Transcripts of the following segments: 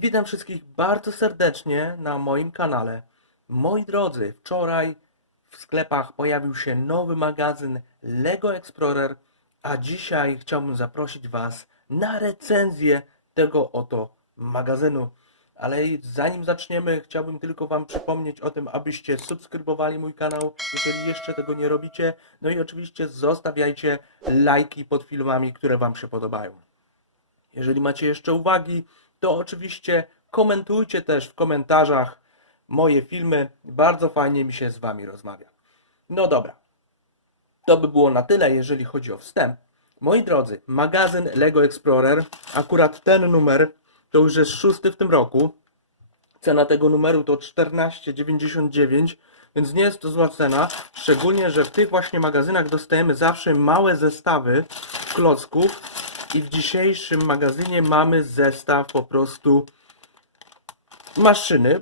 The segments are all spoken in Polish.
Witam wszystkich bardzo serdecznie na moim kanale. Moi drodzy, wczoraj w sklepach pojawił się nowy magazyn Lego Explorer, a dzisiaj chciałbym zaprosić Was na recenzję tego oto magazynu. Ale zanim zaczniemy, chciałbym tylko Wam przypomnieć o tym, abyście subskrybowali mój kanał, jeżeli jeszcze tego nie robicie. No i oczywiście zostawiajcie lajki pod filmami, które Wam się podobają. Jeżeli macie jeszcze uwagi, to oczywiście komentujcie też w komentarzach moje filmy. Bardzo fajnie mi się z Wami rozmawia. No dobra. To by było na tyle, jeżeli chodzi o wstęp. Moi drodzy, magazyn Lego Explorer, akurat ten numer to już jest szósty w tym roku. Cena tego numeru to 14,99, więc nie jest to zła cena. Szczególnie, że w tych właśnie magazynach dostajemy zawsze małe zestawy klocków i w dzisiejszym magazynie mamy zestaw po prostu maszyny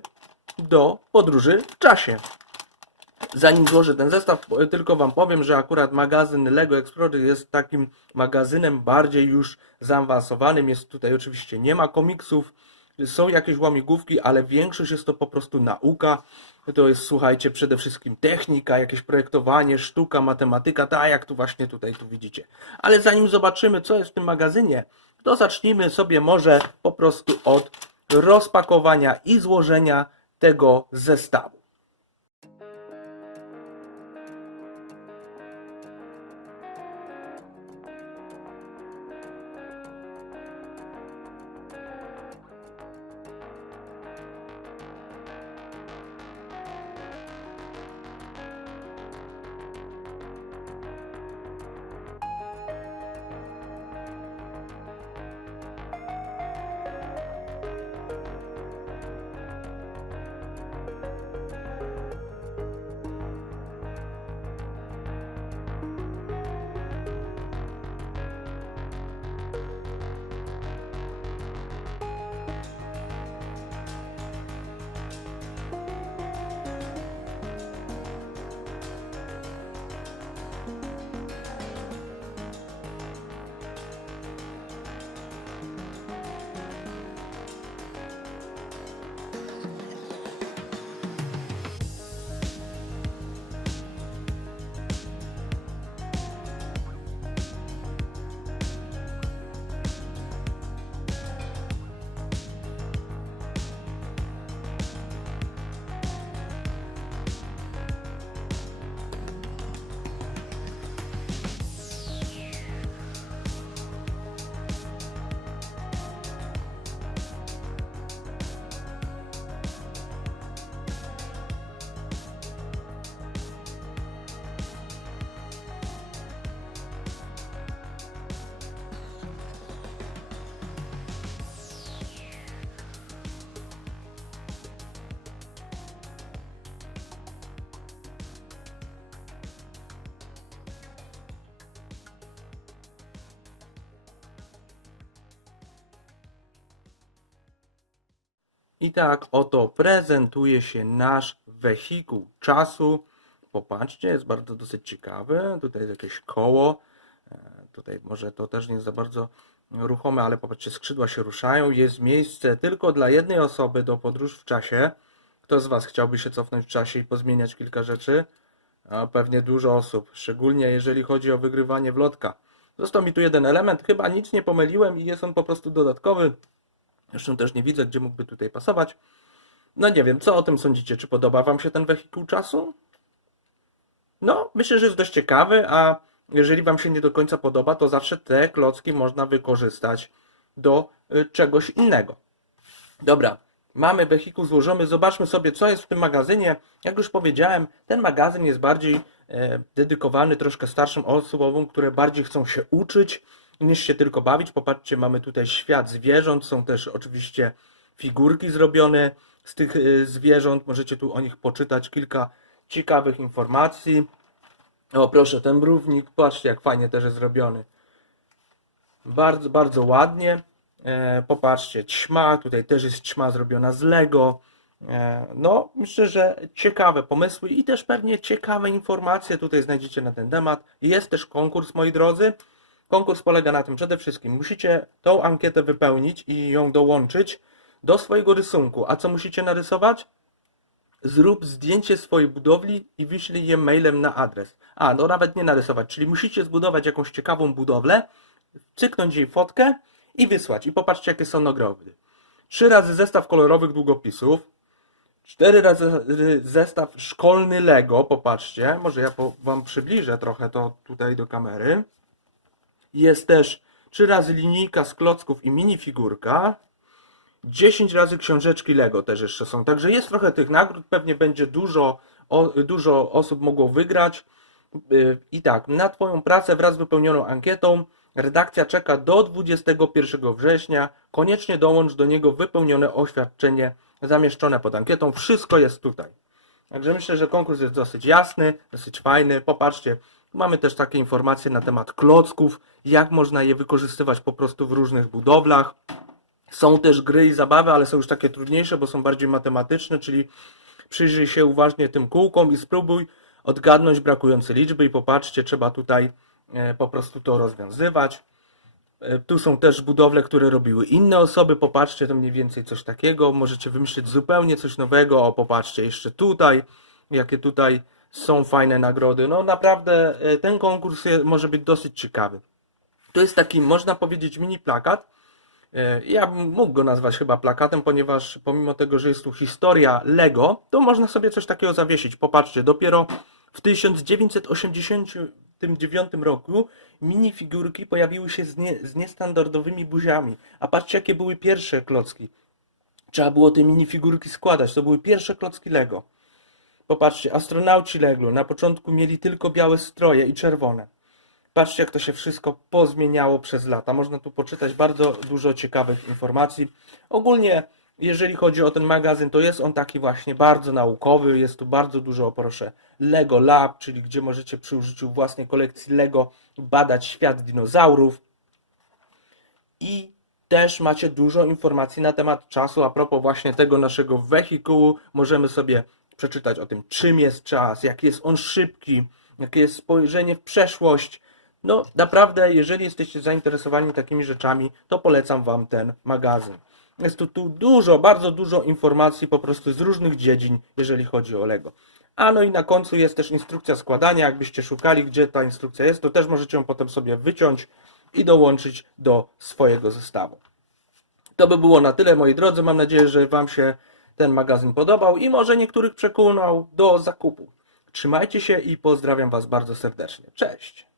do podróży w czasie. Zanim złożę ten zestaw, tylko Wam powiem, że akurat magazyn Lego Explorer jest takim magazynem bardziej już zaawansowanym. Jest tutaj oczywiście nie ma komiksów, są jakieś łamigłówki, ale większość jest to po prostu nauka. To jest, słuchajcie, przede wszystkim technika, jakieś projektowanie, sztuka, matematyka, tak jak tu właśnie tutaj tu widzicie. Ale zanim zobaczymy, co jest w tym magazynie, to zacznijmy sobie może po prostu od rozpakowania i złożenia tego zestawu. I tak oto prezentuje się nasz wehikuł czasu. Popatrzcie, jest bardzo dosyć ciekawy. Tutaj jest jakieś koło. E, Tutaj może to też nie jest za bardzo ruchome, ale popatrzcie, skrzydła się ruszają. Jest miejsce tylko dla jednej osoby do podróż w czasie. Kto z Was chciałby się cofnąć w czasie i pozmieniać kilka rzeczy? Pewnie dużo osób, szczególnie jeżeli chodzi o wygrywanie w lotka. Został mi tu jeden element, chyba nic nie pomyliłem i jest on po prostu dodatkowy. Zresztą też nie widzę, gdzie mógłby tutaj pasować. No nie wiem, co o tym sądzicie? Czy podoba Wam się ten wehikuł czasu? No, myślę, że jest dość ciekawy, a jeżeli Wam się nie do końca podoba, to zawsze te klocki można wykorzystać do y, czegoś innego. Dobra, mamy wehikuł złożony. Zobaczmy sobie, co jest w tym magazynie. Jak już powiedziałem, ten magazyn jest bardziej e, dedykowany troszkę starszym osobom, które bardziej chcą się uczyć niż się tylko bawić. Popatrzcie, mamy tutaj świat zwierząt, są też oczywiście figurki zrobione z tych e, zwierząt. Możecie tu o nich poczytać kilka ciekawych informacji. O, proszę, ten mrównik, patrzcie, jak fajnie też jest zrobiony. Bardzo, bardzo ładnie. E, popatrzcie, ćma, tutaj też jest ćma zrobiona z Lego. E, no, myślę, że ciekawe pomysły i też pewnie ciekawe informacje tutaj znajdziecie na ten temat. Jest też konkurs, moi drodzy. Konkurs polega na tym przede wszystkim, musicie tą ankietę wypełnić i ją dołączyć do swojego rysunku. A co musicie narysować? Zrób zdjęcie swojej budowli i wyślij je mailem na adres. A, no nawet nie narysować, czyli musicie zbudować jakąś ciekawą budowlę, cyknąć jej fotkę i wysłać. I popatrzcie, jakie są nagrody. Trzy razy zestaw kolorowych długopisów, cztery razy zestaw szkolny Lego, popatrzcie, może ja po, wam przybliżę trochę to tutaj do kamery. Jest też trzy razy linijka z klocków i minifigurka. 10 razy książeczki Lego też jeszcze są. Także jest trochę tych nagród, pewnie będzie dużo, o, dużo osób mogło wygrać. Yy, I tak, na Twoją pracę wraz z wypełnioną ankietą redakcja czeka do 21 września. Koniecznie dołącz do niego wypełnione oświadczenie zamieszczone pod ankietą. Wszystko jest tutaj. Także myślę, że konkurs jest dosyć jasny, dosyć fajny. Popatrzcie, mamy też takie informacje na temat klocków, jak można je wykorzystywać po prostu w różnych budowlach. Są też gry i zabawy, ale są już takie trudniejsze, bo są bardziej matematyczne, czyli przyjrzyj się uważnie tym kółkom i spróbuj odgadnąć brakujące liczby i popatrzcie, trzeba tutaj e, po prostu to rozwiązywać. E, Tu są też budowle, które robiły inne osoby. Popatrzcie, to mniej więcej coś takiego. Możecie wymyślić zupełnie coś nowego. O, popatrzcie jeszcze tutaj, jakie tutaj są fajne nagrody. No naprawdę e, ten konkurs może być dosyć ciekawy. To jest taki, można powiedzieć, mini plakat. E, Ja bym mógł go nazwać chyba plakatem, ponieważ pomimo tego, że jest tu historia Lego, to można sobie coś takiego zawiesić. Popatrzcie, dopiero w 1989 roku minifigurki pojawiły się z, nie, z niestandardowymi buziami. A patrzcie, jakie były pierwsze klocki. Trzeba było te minifigurki składać. To były pierwsze klocki Lego. Popatrzcie, astronauci Lego na początku mieli tylko białe stroje i czerwone. Patrzcie, jak to się wszystko pozmieniało przez lata. Można tu poczytać bardzo dużo ciekawych informacji. Ogólnie, jeżeli chodzi o ten magazyn, to jest on taki właśnie bardzo naukowy. Jest tu bardzo dużo, proszę, Lego Lab, czyli gdzie możecie przy użyciu własnej kolekcji Lego badać świat dinozaurów. I też macie dużo informacji na temat czasu. A propos właśnie tego naszego wehikułu, możemy sobie przeczytać o tym, czym jest czas, jaki jest on szybki, jakie jest spojrzenie w przeszłość. No, naprawdę, jeżeli jesteście zainteresowani takimi rzeczami, to polecam Wam ten magazyn. Jest tu, tu dużo, bardzo dużo informacji po prostu z różnych dziedzin, jeżeli chodzi o Lego. A no i na końcu jest też instrukcja składania. Jakbyście szukali, gdzie ta instrukcja jest, to też możecie ją potem sobie wyciąć i dołączyć do swojego zestawu. To by było na tyle, moi drodzy. Mam nadzieję, że Wam się ten magazyn podobał i może niektórych przekonał do zakupu. Trzymajcie się i pozdrawiam Was bardzo serdecznie. Cześć!